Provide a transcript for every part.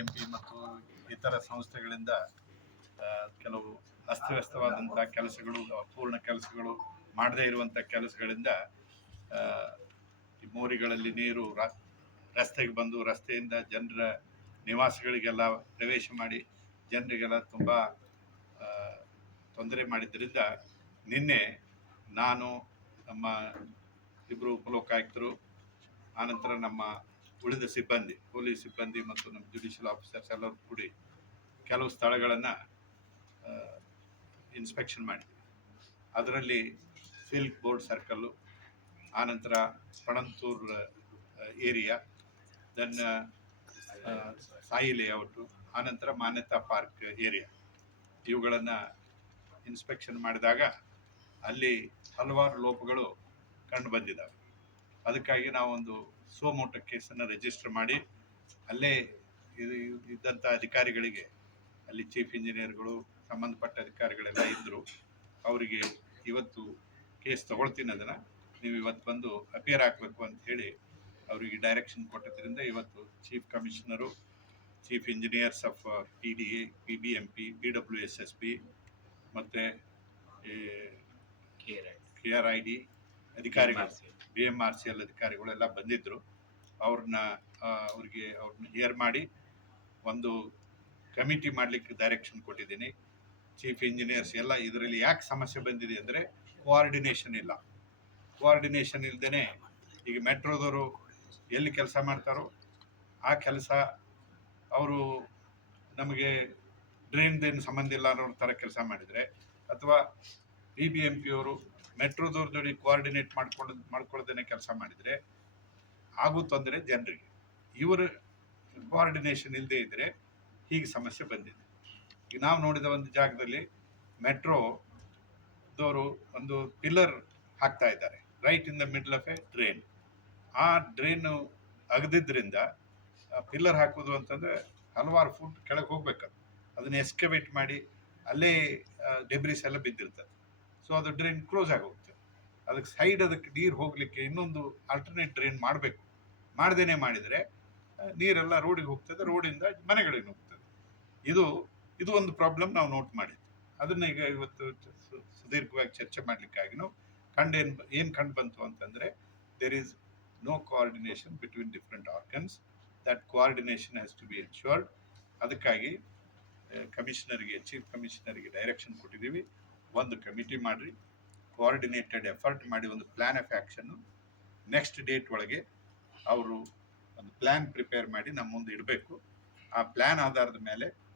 M P ಮತ್ತು ಇತರ ಸಂಸ್ಥೆಗಳಿಂದ ಕೆಲವು ಅಸ್ತವ್ಯಸ್ತವಾದಂಥ ಕೆಲಸಗಳು, ಅಪೂರ್ಣ ಕೆಲಸಗಳು ಮಾಡದೇ ಇರುವಂಥ ಕೆಲಸಗಳಿಂದ ಈ ಮೋರಿಗಳಲ್ಲಿ ನೀರು ರಸ್ತೆಗೆ ಬಂದು ರಸ್ತೆಯಿಂದ ಜನರ ನಿವಾಸಗಳಿಗೆಲ್ಲ ಪ್ರವೇಶ ಮಾಡಿ ಜನರಿಗೆಲ್ಲ ತುಂಬ ತೊಂದರೆ ಮಾಡಿದ್ದರಿಂದ ನಿನ್ನೆ ನಾನು ನಮ್ಮ ಇಬ್ಬರು ಉಪಲೋಕಾಯುಕ್ತರು, ಆನಂತರ ನಮ್ಮ ಉಳಿದ ಸಿಬ್ಬಂದಿ, ಪೊಲೀಸ್ ಸಿಬ್ಬಂದಿ ಮತ್ತು ನಮ್ಮ ಜುಡಿಷಿಯಲ್ ಆಫೀಸರ್ಸ್ ಎಲ್ಲರೂ ಕೂಡಿ ಕೆಲವು ಸ್ಥಳಗಳನ್ನು ಇನ್ಸ್ಪೆಕ್ಷನ್ ಮಾಡಿದ್ವಿ. ಅದರಲ್ಲಿ ಸಿಲ್ಕ್ ಬೋರ್ಡ್ ಸರ್ಕಲ್ಲು ಆನಂತರ ಪಣಂತೂರ್ ಏರಿಯಾ ದನ್ ಸಾಯಿ ಲೇಔಟು ಆನಂತರ ಮಾನ್ಯತಾ ಪಾರ್ಕ್ ಏರಿಯಾ ಇವುಗಳನ್ನು ಇನ್ಸ್ಪೆಕ್ಷನ್ ಮಾಡಿದಾಗ ಅಲ್ಲಿ ಹಲವಾರು ಲೋಪಗಳು ಕಂಡು ಬಂದಿದ್ದಾವೆ. ಅದಕ್ಕಾಗಿ ನಾವೊಂದು ಸೋಮೋಟ ಕೇಸನ್ನು ರಿಜಿಸ್ಟರ್ ಮಾಡಿ ಅಲ್ಲೇ ಇದು ಇದ್ದಂಥ ಅಧಿಕಾರಿಗಳಿಗೆ ಅಲ್ಲಿ ಚೀಫ್ ಇಂಜಿನಿಯರ್ಗಳು ಸಂಬಂಧಪಟ್ಟ ಅಧಿಕಾರಿಗಳೆಲ್ಲ ಇದ್ದರು ಅವರಿಗೆ ಇವತ್ತು ಕೇಸ್ ತಗೊಳ್ತೀನಿ ಅದನ್ನು. ನೀವು ಇವತ್ತು ಬಂದು ಅಪಿಯರ್ ಹಾಕಬೇಕು ಅಂತ ಹೇಳಿ ಅವರಿಗೆ ಡೈರೆಕ್ಷನ್ ಕೊಟ್ಟಿದ್ದರಿಂದ ಇವತ್ತು chief commissioner chief engineers of P D A P B M P P W S S P ಮತ್ತು ಕೆ ಆರ್ ಐ ಡಿ ಅಧಿಕಾರಿಗಳು B M R C L ಅಧಿಕಾರಿಗಳೆಲ್ಲ ಬಂದಿದ್ದರು ಅವ್ರನ್ನ ಅವ್ರಿಗೆ ಅವ್ರನ್ನ ಹಿಯರ್ ಮಾಡಿ ಒಂದು ಕಮಿಟಿ ಮಾಡಲಿಕ್ಕೆ ಡೈರೆಕ್ಷನ್ ಕೊಟ್ಟಿದ್ದೀನಿ. ಚೀಫ್ ಇಂಜಿನಿಯರ್ಸ್ ಎಲ್ಲ ಇದರಲ್ಲಿ ಯಾಕೆ ಸಮಸ್ಯೆ ಬಂದಿದೆ ಅಂದರೆ ಕೋಆರ್ಡಿನೇಷನ್ ಇಲ್ಲ. ಕೋಆರ್ಡಿನೇಷನ್ ಇಲ್ಲದೇ ಈಗ ಮೆಟ್ರೋದವರು ಎಲ್ಲಿ ಕೆಲಸ ಮಾಡ್ತಾರೋ ಆ ಕೆಲಸ ಅವರು ನಮಗೆ ಡ್ರೈನ್ದೇನು ಸಂಬಂಧ ಇಲ್ಲ ಅನ್ನೋ ಥರ ಕೆಲಸ ಮಾಡಿದರೆ ಅಥವಾ ಬಿ ಬಿ ಎಂ ಪಿ ಅವರು ಮೆಟ್ರೋದವ್ರ ಜೋಡಿ ಕೋಆರ್ಡಿನೇಟ್ ಮಾಡ್ಕೊಂಡು ಮಾಡ್ಕೊಳ್ಳೋದೇ ಕೆಲಸ ಮಾಡಿದರೆ ಆಗೋ ತೊಂದರೆ ಜನರಿಗೆ. ಇವರು ಕೋಆರ್ಡಿನೇಷನ್ ಇಲ್ಲದೆ ಇದ್ದರೆ ಹೀಗೆ ಸಮಸ್ಯೆ ಬಂದಿದೆ. ಈಗ ನಾವು ನೋಡಿದ ಒಂದು ಜಾಗದಲ್ಲಿ ಮೆಟ್ರೋದವರು ಒಂದು ಪಿಲ್ಲರ್ ಹಾಕ್ತಾ ಇದ್ದಾರೆ. Right in the middle of a drain ಆ ಡ್ರೈನು ಅಗದಿದ್ದರಿಂದ ಪಿಲ್ಲರ್ ಹಾಕೋದು ಅಂತಂದರೆ ಹಲವಾರು ಫುಟ್ ಕೆಳಗೆ ಹೋಗ್ಬೇಕು ಅದನ್ನ ಎಸ್ಕೇವೇಟ್ ಮಾಡಿ ಅಲ್ಲೇ ಡೆಬ್ರಿಸ್ ಎಲ್ಲ ಬಿದ್ದಿರ್ತದೆ. ಸೊ ಅದು ಡ್ರೈನ್ ಕ್ಲೋಸ್ ಆಗೋಗುತ್ತೆ. ಅದಕ್ಕೆ ಸೈಡ್ ಅದಕ್ಕೆ ನೀರು ಹೋಗಲಿಕ್ಕೆ ಇನ್ನೊಂದು ಆಲ್ಟರ್ನೇಟ್ ಡ್ರೈನ್ ಮಾಡಬೇಕು. ಮಾಡ್ದೇನೆ ಮಾಡಿದರೆ ನೀರೆಲ್ಲ ರೋಡಿಗೆ ಹೋಗ್ತದೆ ರೋಡಿಂದ ಮನೆಗಳಿಗೆ ಹೋಗ್ತದೆ. ಇದು ಇದು ಒಂದು ಪ್ರಾಬ್ಲಮ್ ನಾವು ನೋಟ್ ಮಾಡಿದ್ವಿ ಅದನ್ನ ಈಗ ಇವತ್ತು ಸುದೀರ್ಘವಾಗಿ ಚರ್ಚೆ ಮಾಡಲಿಕ್ಕಾಗಿನೂ ಕಂಡೇನು ಏನು ಕಂಡು ಬಂತು ಅಂತಂದರೆ there is no coordination between different organs that coordination has to be ensured ಅದಕ್ಕಾಗಿ ಕಮಿಷನರ್ಗೆ ಚೀಫ್ ಕಮಿಷನರ್ಗೆ ಡೈರೆಕ್ಷನ್ ಕೊಟ್ಟಿದ್ದೀವಿ. ಒಂದು ಕಮಿಟಿ ಮಾಡಿರಿ ಕೋಆರ್ಡಿನೇಟೆಡ್ ಎಫರ್ಟ್ ಮಾಡಿ ಒಂದು plan of action next date ಒಳಗೆ ಅವರು ಒಂದು ಪ್ಲ್ಯಾನ್ ಪ್ರಿಪೇರ್ ಮಾಡಿ ನಮ್ಮ ಮುಂದೆ ಇಡಬೇಕು. ಆ ಪ್ಲ್ಯಾನ್ ಆಧಾರದ ಮೇಲೆ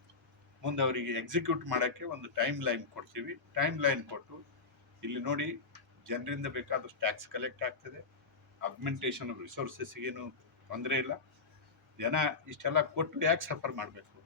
ಮುಂದೆ ಅವರಿಗೆ ಎಕ್ಸಿಕ್ಯೂಟ್ ಮಾಡೋಕ್ಕೆ ಒಂದು ಟೈಮ್ ಲೈನ್ ಕೊಡ್ತೀವಿ. ಟೈಮ್ ಲೈನ್ ಕೊಟ್ಟು ಇಲ್ಲಿ ನೋಡಿ ಜನರಿಂದ ಬೇಕಾದಷ್ಟು ಟ್ಯಾಕ್ಸ್ ಕಲೆಕ್ಟ್ ಆಗ್ತದೆ. ಅಗ್ಮೆಂಟೇಷನ್ ರಿಸೋರ್ಸಸ್ಗೇನು ತೊಂದರೆ ಇಲ್ಲ. ಜನ ಇಷ್ಟೆಲ್ಲ ಕೊಟ್ಟು ಯಾಕೆ ಸಫರ್ ಮಾಡಬೇಕು?